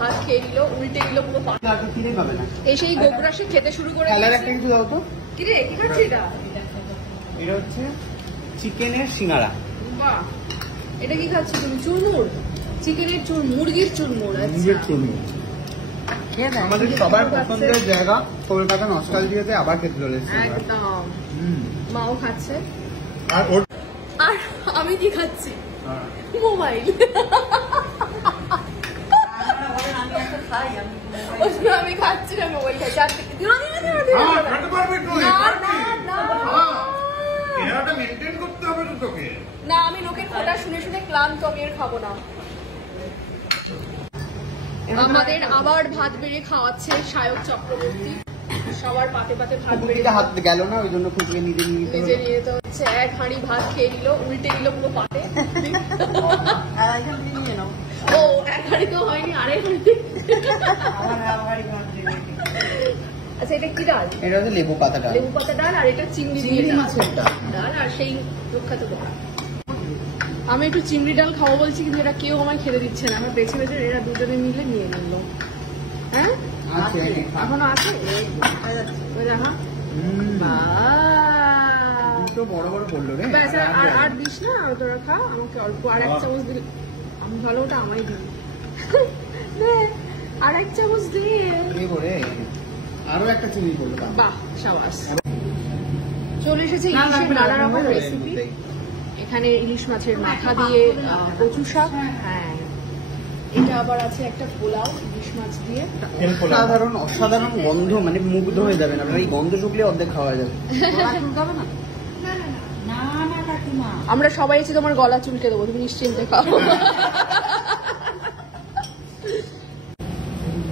ভাত খেয়ে নিল, উল্টে নিল পুরো। এসেই গোগ্রাসে খেতে শুরু করে কিরে কি খাচ্ছি? এটা হচ্ছে চিকেনের সিঙ্গারা। বাহ, এটা কি খাচ্ছি তুমি? চুরমুর, চিকেনের মুরগির চুরমুর। আমাদের সবার পছন্দের জায়গা কলকাতা নস্টালজিয়াতে আবার খেতে চলে এসেছে একদম। মাও খাচ্ছে। আর আমি কি খাচ্ছি? মোবাইল। আমি খাচ্ছি না, মোবাইল খাচ্ছি। না, আমি লোকের কথা শুনে শুনে ক্লান্ত, আমি আর খাবো না। আমাদের আবার ভাত বেড়ে খাওয়াচ্ছে সায়ক চক্রবর্তী। সবার পাতে পাতে ভাত বেড়ে হাত গেল না, ওই জন্য খুঁটিয়ে নিজে নিয়ে যেতে হচ্ছে। এক হাঁড়ি ভাত খেয়ে নিল, উল্টে নিল পুরো পাতে। ও এক হাঁড়ি তো হয়নি, আরেক হাঁড়ি। আচ্ছা, এটা কি ডাল? এটা হচ্ছে লেবু পাতা ডাল। লেবু পাতা ডাল, আর এটা চিংড়ি দিয়ে ডাল, আর সেই প্রখ্যাত কথা। আমি একটু চিংড়ি ডাল খাবো বলছি, কিন্তু এটা কেউ আমায় খেতে দিচ্ছে না। আমার বেছে বেছে এরা দুজনে মিলে নিয়ে নিল। হ্যাঁ, এখনো আছে। বড় বড় বললো রে। আর দিস না, আর তোরা খা, আমাকে অল্প আর এক চামচ দিলে আমি ভালো, ওটা আমায় দিবি। আর এক চামচ দিয়ে আরো একটা চিনি করলো। বাহ, সাবাস। চলে এসেছে ইলিশের নানা রকম রেসিপি। এখানে ইলিশ মাছের মাথা দিয়ে কচু শাক। হ্যাঁ, এটা আবার আছে একটা পোলাও ইলিশ মাছ দিয়ে। অসাধারণ গন্ধ, মানে মুগ্ধ হয়ে যাবেন আপনার। এই গন্ধ শুকলে অর্ধেক খাওয়া যাবে। আমরা সবাই এসে তোমার গলা চুলকে দেবো, তুমি নিশ্চিন্তে খাও।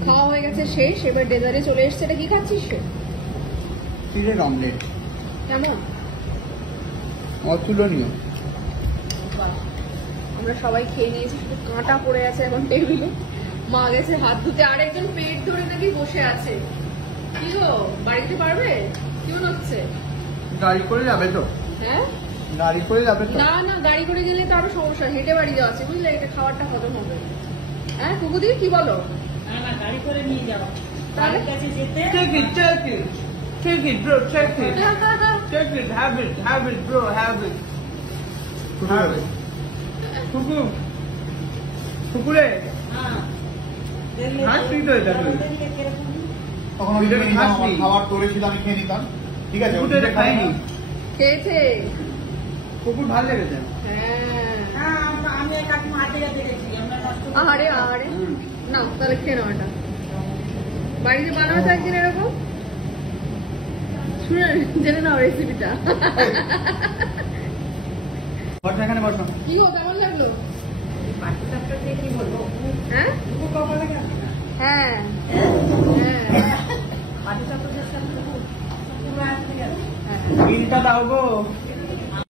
খাওয়া হয়ে গেছে শেষ, এবার ডেজার্টে চলে এসছে। এটা কি খাচ্ছিস? চিড়ের অমলেট। কেমন? অতুলনীয়। আমরা সবাই খেয়ে নিয়েছি, শুধু কাঁটা পড়ে আছে এখন টেবিলে। মা গেছে হাত ধুতে, আর একজন পেট ধরে নাকি বসে আছে। কি গো, বাড়িতে পারবে? কি মনে হচ্ছে? গাড়ি করে যাবে তো? হ্যাঁ, গাড়ি করে যাবে তো? না না, গাড়ি করে গেলে তো আরো সমস্যা। হেঁটে বাড়ি যাওয়া আছে, বুঝলে? এটা খাবারটা হজম হবে। হ্যাঁ কুকুদি, কি বলো? না, গাড়ি করে নিয়ে যাওয়া। তাহলে কাছে যেতে Take it, bro. Take it. Take it. Have it. Have it, bro. Have it. Have it. কুকুরে হাসি তো এটা। তখন ওই জন্য খাবার করেছিল, আমি খেয়ে নিতাম। ঠিক আছে, ওটা খাইনি। খেয়েছে কুকুর ভালো লেগেছে। হ্যাঁ, আমি কাকিমা হাটে যেতে গেছি। আহারে আহারে, না তাহলে খেয়ে নাও। এটা বাড়িতে বানানো তো একদিন এরকম, শুনে জেনে নাও রেসিপিটা। এখানে বসো। কি গো, কেমন লাগলো? কি বলবো? হ্যাঁ হ্যাঁ পাটি চাপড় বিলটা দাও গো।